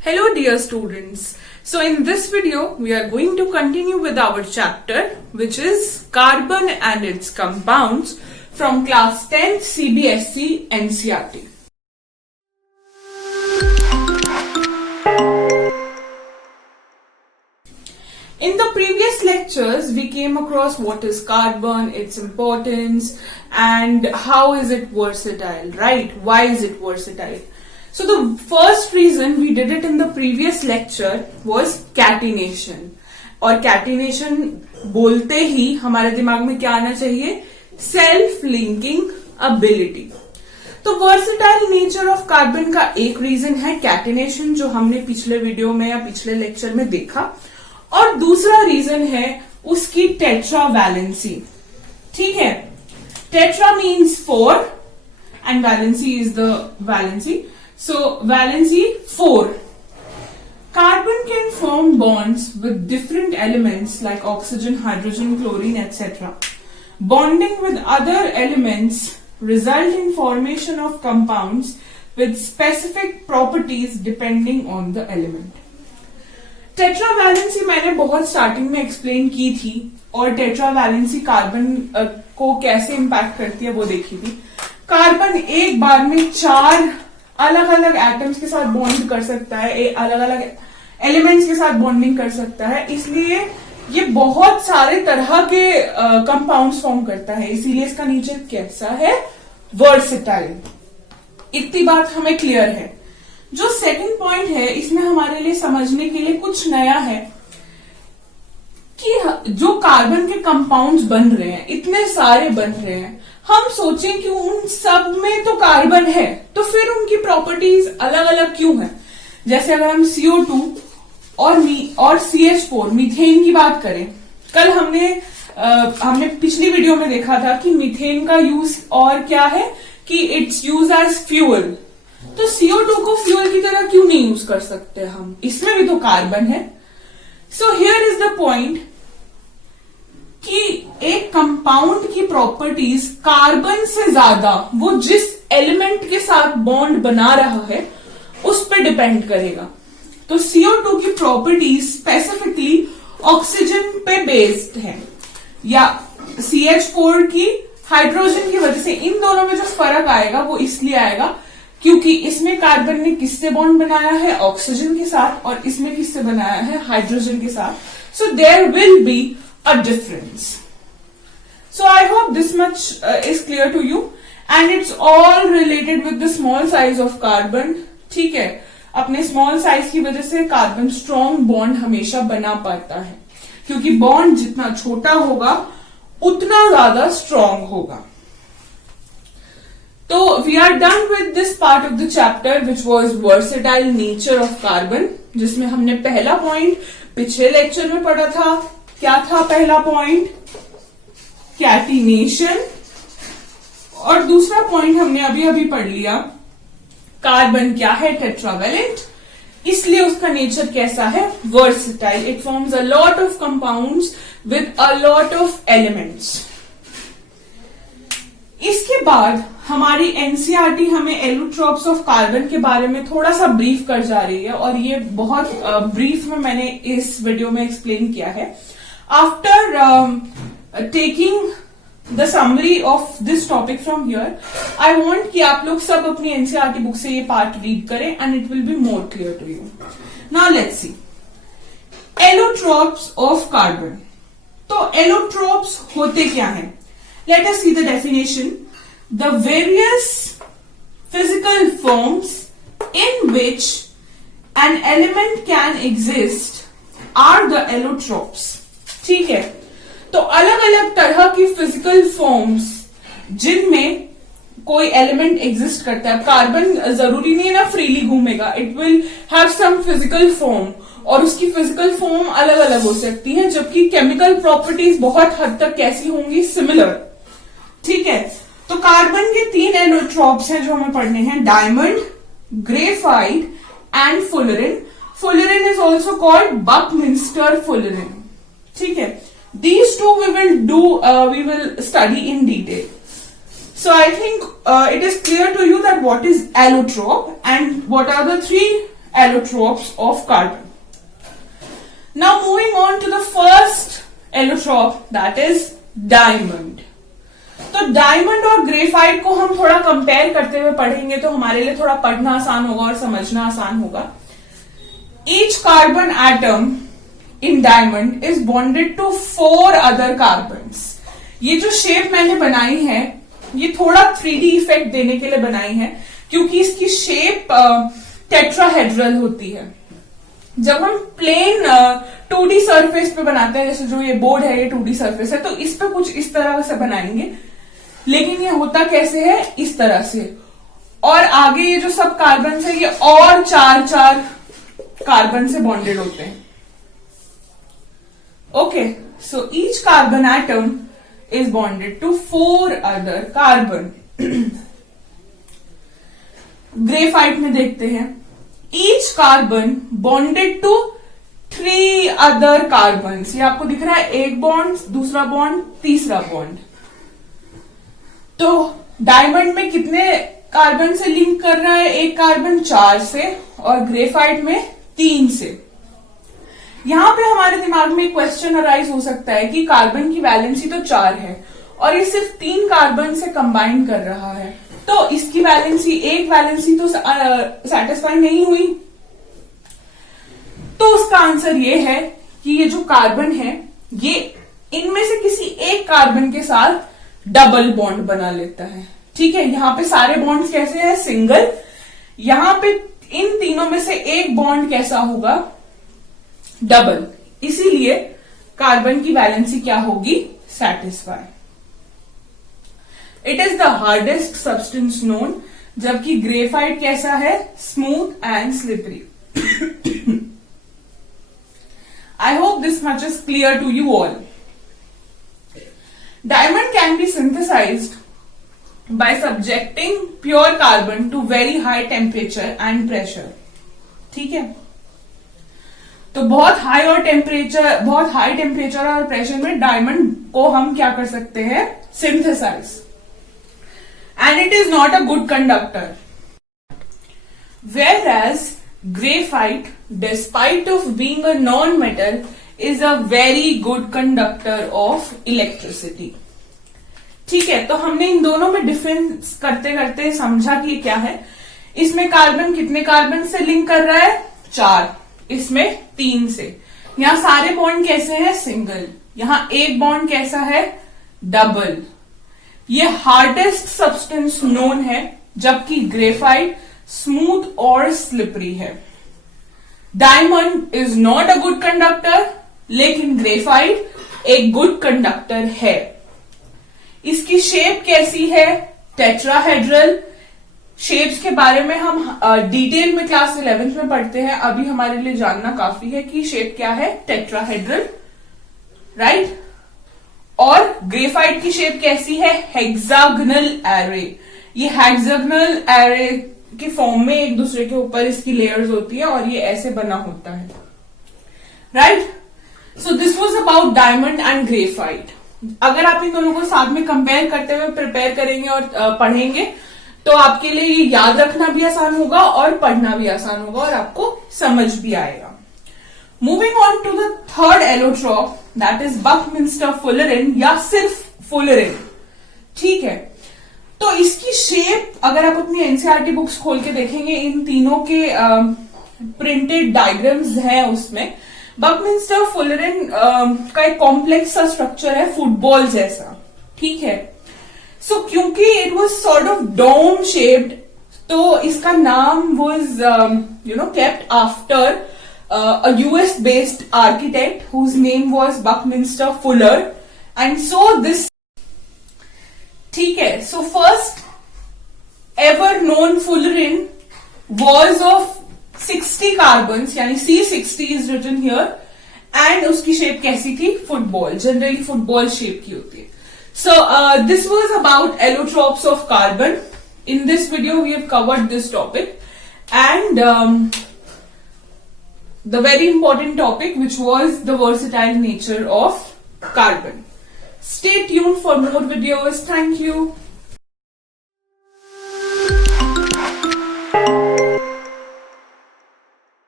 Hello dear students. So in this video we are going to continue with our chapter which is carbon and its compounds from class 10 CBSE NCERT. In the previous lectures we came across what is carbon, its importance and how is it versatile, right? Why is it versatile? So the first reason we did it in the previous lecture was catenation. और catenation बोलते ही हमारे दिमाग में क्या आना चाहिए? Self linking ability. तो versatile nature of carbon का एक रीजन है कैटेनेशन, जो हमने पिछले वीडियो में या पिछले लेक्चर में देखा, और दूसरा रीजन है उसकी टेट्रा वैलेंसी. ठीक है, tetra means 4 and valency is the valency. So valency 4. Carbon can form bonds with different elements like oxygen, hydrogen, chlorine, etc. Bonding with other elements result in formation of compounds with specific properties depending on the element. Tetravalency मैंने बहुत starting में explain की थी और tetravalency carbon को कैसे impact करती है वो देखी थी. कार्बन एक बार में 4 अलग अलग एटम्स के साथ बॉन्ड कर सकता है, अलग अलग एलिमेंट्स के साथ बॉन्डिंग कर सकता है, इसलिए ये बहुत सारे तरह के कंपाउंड्स फॉर्म करता है, इसीलिए इसका नेचर कैसा है? वर्सेटाइल. इतनी बात हमें क्लियर है. जो सेकंड पॉइंट है इसमें हमारे लिए समझने के लिए कुछ नया है कि जो कार्बन के कंपाउंड्स बन रहे हैं, इतने सारे बन रहे हैं, हम सोचें कि उन सब में तो कार्बन है, तो फिर उनकी प्रॉपर्टीज अलग अलग क्यों है? जैसे अगर हम CO2 और CH4 मीथेन की बात करें, कल हमने पिछली वीडियो में देखा था कि मीथेन का यूज और क्या है कि इट्स यूज एज फ्यूल. तो CO2 को फ्यूल की तरह क्यों नहीं यूज कर सकते हम? इसमें भी तो कार्बन है. So here is the point कि एक कंपाउंड की प्रॉपर्टीज कार्बन से ज्यादा वो जिस एलिमेंट के साथ बॉन्ड बना रहा है उस पर डिपेंड करेगा. तो CO2 की प्रॉपर्टीज स्पेसिफिकली ऑक्सीजन पे बेस्ड है, या CH4 की हाइड्रोजन की वजह से. इन दोनों में जो फर्क आएगा वो इसलिए आएगा क्योंकि इसमें कार्बन ने किससे बॉन्ड बनाया है? ऑक्सीजन के साथ, और इसमें किससे बनाया है? हाइड्रोजन के साथ. So there will be a difference. So I hope this much is clear to you, and it's all related with the small size of carbon. ठीक है, अपने small size की वजह से कार्बन strong bond हमेशा बना पाता है, क्योंकि bond जितना छोटा होगा उतना ज्यादा strong होगा. तो we are done with this part of the chapter which was versatile nature of carbon, जिसमें हमने पहला पॉइंट पिछले लेक्चर में पढ़ा था. क्या था पहला पॉइंट? कैटिनेशन. और दूसरा पॉइंट हमने अभी अभी पढ़ लिया, कार्बन क्या है? टेट्रावैलेंट, इसलिए उसका नेचर कैसा है? Versatile. It forms a lot of compounds with a lot of elements. इसके बाद हमारी एनसीईआरटी हमें एलोट्रोप्स ऑफ कार्बन के बारे में थोड़ा सा ब्रीफ कर जा रही है, और ये बहुत ब्रीफ में मैंने इस वीडियो में एक्सप्लेन किया है. After taking the summary of this topic from here, I want कि आप लोग सब अपनी एनसीईआरटी बुक से ये पार्ट रीड करें and it will be more clear to you. Now let's see allotropes of carbon. तो एलोट्रोप्स होते क्या हैं? Let us see the definition. The various physical forms in which an element can exist are the allotropes. ठीक है, तो अलग अलग तरह की फिजिकल फॉर्म्स जिनमें कोई एलिमेंट एग्जिस्ट करता है. कार्बन जरूरी नहीं है ना फ्रीली घूमेगा, it will have some physical form, और उसकी फिजिकल फॉर्म अलग अलग हो सकती है, जबकि केमिकल प्रॉपर्टीज बहुत हद तक कैसी होंगी? सिमिलर. ठीक है, तो कार्बन के 3 एलोट्रोप्स हैं जो हमें पढ़ने हैं: diamond, graphite and fullerene. Fullerene is also called buckminster fullerene. ठीक है, these two we will study in detail. So I think it is clear to you that what is allotrope and what are the 3 allotropes of carbon. Now moving on to the first allotrope, that is diamond. तो diamond और graphite को हम थोड़ा compare करते हुए पढ़ेंगे तो हमारे लिए थोड़ा पढ़ना आसान होगा और समझना आसान होगा. Each carbon atom in diamond is bonded to 4 other carbons. ये जो शेप मैंने बनाई है ये थोड़ा 3D इफेक्ट देने के लिए बनाई है क्योंकि इसकी शेप टेट्राहेड्रल होती है. जब हम प्लेन 2D सरफेस पे बनाते हैं, जैसे जो ये बोर्ड है ये 2D सरफेस है, तो इस पे कुछ इस तरह से बनाएंगे, लेकिन ये होता कैसे है, इस तरह से. और आगे ये जो सब कार्बन है ये और 4 कार्बन से बॉन्डेड होते हैं. Okay, so each carbon atom is bonded to 4 other carbon. Graphite में देखते हैं, each carbon bonded to 3 other carbon. ये आपको दिख रहा है, एक बॉन्ड, दूसरा बॉन्ड, तीसरा बॉन्ड. तो डायमंड में कितने कार्बन से लिंक कर रहा है, एक कार्बन 4 से और ग्रेफाइट में 3 से. यहां पे हमारे दिमाग में एक क्वेश्चन अराइज हो सकता है कि कार्बन की वैलेंसी तो 4 है और ये सिर्फ 3 कार्बन से कंबाइन कर रहा है, तो इसकी वैलेंसी, एक वैलेंसी तो सेटिस्फाई नहीं हुई. तो उसका आंसर ये है कि ये जो कार्बन है ये इनमें से किसी एक कार्बन के साथ डबल बॉन्ड बना लेता है. ठीक है, यहां पे सारे बॉन्ड्स कैसे हैं, सिंगल. यहां पे इन तीनों में से एक बॉन्ड कैसा होगा, डबल. इसीलिए कार्बन की वैलेंसी क्या होगी, satisfy. It is the hardest substance known, जबकि ग्रेफाइट कैसा है, smooth and slippery. I hope this much is clear to you all. Diamond can be synthesized by subjecting pure carbon to very high temperature and pressure. ठीक है, तो बहुत high temperature और pressure में diamond को हम क्या कर सकते हैं, synthesize. And it is not a good conductor. Whereas graphite, despite of being a non-metal, is a very good conductor of electricity. ठीक है, तो हमने इन दोनों में डिफरेंस करते करते समझा कि क्या है. इसमें कार्बन कितने कार्बन से लिंक कर रहा है, 4. इसमें 3 से. यहां सारे बॉन्ड कैसे हैं, सिंगल. यहां एक बॉन्ड कैसा है, डबल. ये हार्डेस्ट सब्सटेंस नोन है, जबकि ग्रेफाइट स्मूथ और स्लिपरी है. Diamond is not a good conductor, लेकिन ग्रेफाइट एक गुड कंडक्टर है. इसकी शेप कैसी है, टेट्राहेड्रल. शेप्स के बारे में हम डिटेल में क्लास 11th में पढ़ते हैं. अभी हमारे लिए जानना काफी है कि शेप क्या है, टेट्राहेड्रल, राइट. और ग्रेफाइट की शेप कैसी है, हेक्सागोनल एरे. ये हेक्सागोनल एरे के फॉर्म में एक दूसरे के ऊपर इसकी लेयर्स होती है और ये ऐसे बना होता है, right. So this was about diamond and graphite. अगर आप इन दोनों को साथ में कंपेयर करते हुए प्रिपेयर करेंगे और पढ़ेंगे तो आपके लिए ये याद रखना भी आसान होगा और पढ़ना भी आसान होगा और आपको समझ भी आएगा. Moving on to the third allotrope, that is buckminster fullerene या सिर्फ फुलरिन. ठीक है, तो इसकी शेप अगर आप अपनी एनसीईआरटी बुक्स खोल के देखेंगे, इन तीनों के प्रिंटेड डायग्राम्स हैं उसमें. बकमिंस्टर फुलरिन का एक कॉम्प्लेक्स सा स्ट्रक्चर है, फुटबॉल जैसा. ठीक है, सो क्योंकि it was sort of dome shaped, तो इसका नाम was kept after a US based architect whose name was Buckminster Fuller, and so this. ठीक है, so first ever known fullerene was of 60 carbons, यानी C60 is written here, and उसकी shape कैसी थी, football. Generally football shape की होती है. So this was about allotropes of carbon. In this video we have covered this topic and the very important topic, which was the versatile nature of carbon. Stay tuned for more videos. Thank you.